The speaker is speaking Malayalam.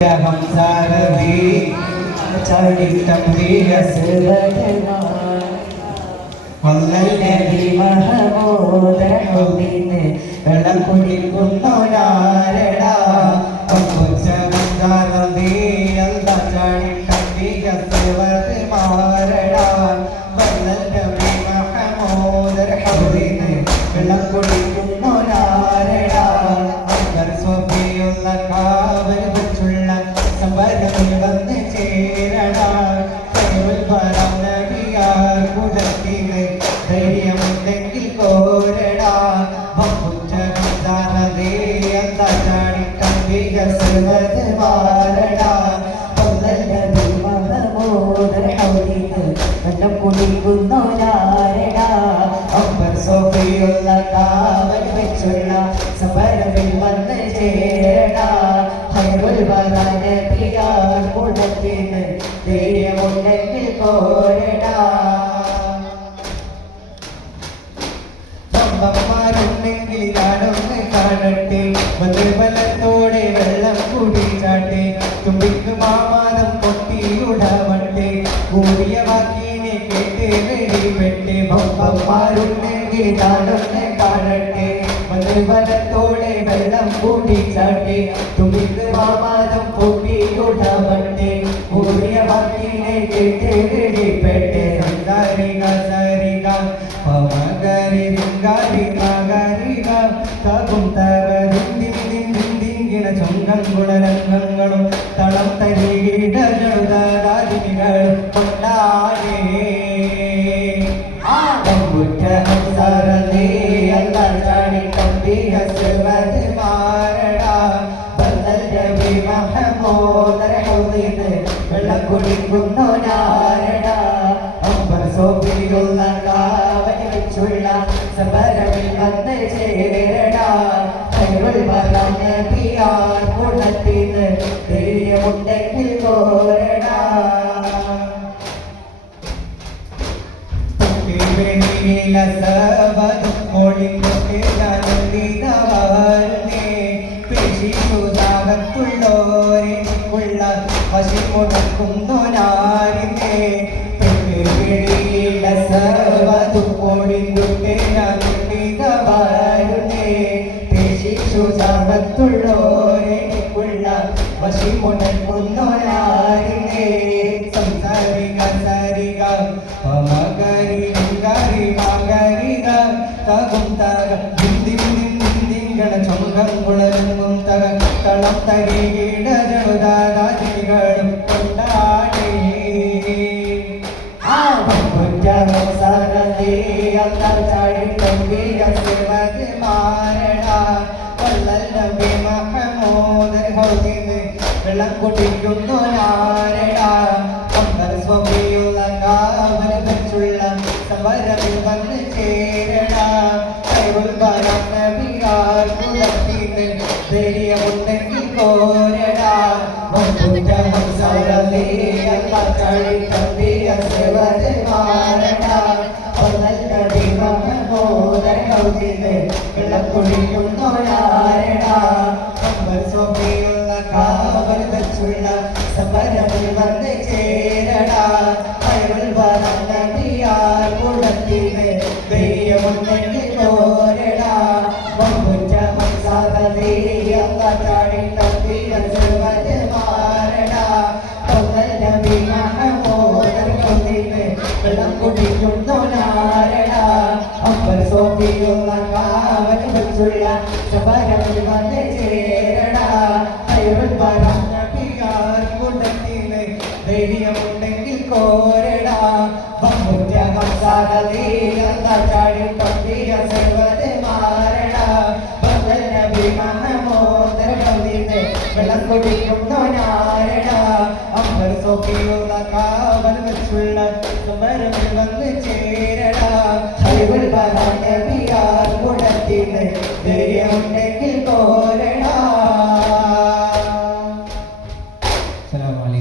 हम सारदी चढ़ी വല്ലല്ലി മഹമൂദ ഹൗദിനെ വെള്ളക്കുടിക്കുന്നോരാരടാ കൊച്ചമന്ദാരദീ അല്ല ചാടിട്ടീക സേവത് മാരടാ വല്ലല്ലി മഹമൂദ ഹൗദിനെ വെള്ളക്കുടിക്കുന്നോരാരടാ അവർ സ്വബിയുള്ള കാവൽ വെച്ചുള്ള സംബരത്തിൽ വന്ന് ചേരടാ ധൈര്യമുണ്ടെങ്കിൽ കോരടാ കുടിക്കുന്നോരാരടാ ഒപ്പർ സോഫിയുള്ള കാവൽ വെച്ചുള്ള സമരവിൽ വന്ന് ചേരടാ ഹൈറുൽ വരാനബിയാർ കുടത്തിന് ധൈര്യമുണ്ടെങ്കിൽ കോരടാ ണ്ടെങ്കിൽ ഞാനൊന്ന് കാണട്ടെ മധുബലത്തോടെ വെള്ളം കുടിച്ചാട്ടെ തുമ്പിക്ക് മാമാനം പൊട്ടിയുടവട്ടെ കൂടിയ വാക്കിനെ കേട്ട് വെടിപെട്ടെ ഭക്തന്മാരുണ്ടെങ്കിൽ ഞാനൊന്ന് കാണട്ടെ മധുബലത്തോടെ വെള്ളം കുടിച്ചാട്ടെ തുമ്പിക്ക് മാമാനം പൊട്ടിയുടവട്ടെ കൂടിയ വാക്കിനെ കേട്ട് വെടിപെട്ടെ സംസാരിക സരിക പമകരി രിംഗാരി മകരിക തകും തകദിന്ദിന്ദിന്ദിന്ദിങ്കിണ ചൊങ്കങ്കുളരംഗങ്ങളും തളം തരികിടകളുതാരാജിനികളും കൊണ്ടാടേ ആകുറ്റ ഹംസരലേ അല്ല ചാടി കമ്പിയ സിർവത് മാരടാ ബദൽ രവി മഹമൂദർ ഹൗദിന് വെള്ളം കുടിക്കുന്നോരാരടാ അമ്പർ സോഫിയുള്ള കാവൽ വെച്ചുള്ള സമരവിൽ വന്ന് ചേരടാ ഹൈറുൽ വരാൻ നബിയാർ കുടത്തിന് ധൈര്യമുണ്ടെങ്കിൽ കോരടാ സബതും മൊഴിക്കൊക്കെ നന്ദിതവാരുന്നേ പേശി സുധാകത്തുള്ളോരെനിക്കുള്ള വശി മുടക്കുന്നോനാരിന്നേ സബതും മൊഴിക്കൊക്കെ നന്ദിതവാരുന്നേ പേശി സുധാകത്തുള്ളോരെനിക്കുള്ള വശി മുടക്കുന്നോനാരിന്നേ സംസാരിക സരിക പമകരി രിംഗാരി മകരിക തകും തക ദിന്ദിന്ദിന്ദിങ്കിണ ചൊങ്കങ്കുളരങ്ങും തക തളം തരികിടകളുതാരാജിനികളും കൊണ്ടാടേ സാരേ അല്ല ചാടിട്ടൊങ്കിയ സിർവത് മാരടാ വല്ലൽ നബി മഹമൂദർ ഹൗദിന് വെള്ളം കുടിക്കുന്നോരാരടാ അമ്പർ സ്വബിയുള്ള കാവൽ വെച്ചുള്ള സമരവിൽ വന്ന് ചേരടാ ഹൈറുൽ വരാൻ നബിയാർ കുടത്തിന് ധൈര്യമുണ്ടെങ്കിൽ കോരടാ വകുറ്റ ഹംസരലേ അല്ല ചാടിട്ടീക സേവത് മാരടാ വല്ലൽ നബി മഹമൂദർ ഹൗദിന് വെള്ളം കുടിക്കുന്നോരാരടാ അമ്പർ സ്വബിയുള്ള കാവൽ വെച്ചുള്ള സമരവിൽ വന്ന് ചേരടാ ഹൈറുൽ വരാൻ നബിയാർ കുടത്തിന് ധൈര്യമുണ്ടെങ്കിൽ കോരടാ വകുറ്റ ഹംസരലേ അല്ല ചാടിട്ടീക സേവത് മാരടാ വല്ലൽ നബി മഹമൂദർ ഹൗദിന് വെള്ളം കുടിക്കുന്നോരാരടാ അമ്പർ സോഫിയുള്ള കാവൽ വെച്ചുള്ള സമരവിൽ വന്ന് ചേരടാ ഹൈറുൽ വരാൻ നബിയാർ കുടത്തിന് ധൈര്യമുണ്ടെങ്കിൽ കോരടാ വകുറ്റ ഹംസരലേ അല്ല ചാടിട്ടീക സേവത് മാരടാ വല്ലൽ നബി മഹമൂദർ ഹൗദിന് വെള്ളം കുടിക്കുന്നോരാരടാ അമ്പർ സോഫിയുള്ള കാവൽ വെച്ചുള്ള സമരവിൽ വന്ന് ചേരടാ ഹൈറുൽ വരാൻ നബിയാർ കുടത്തിന് ധൈര്യമുണ്ടെങ്കിൽ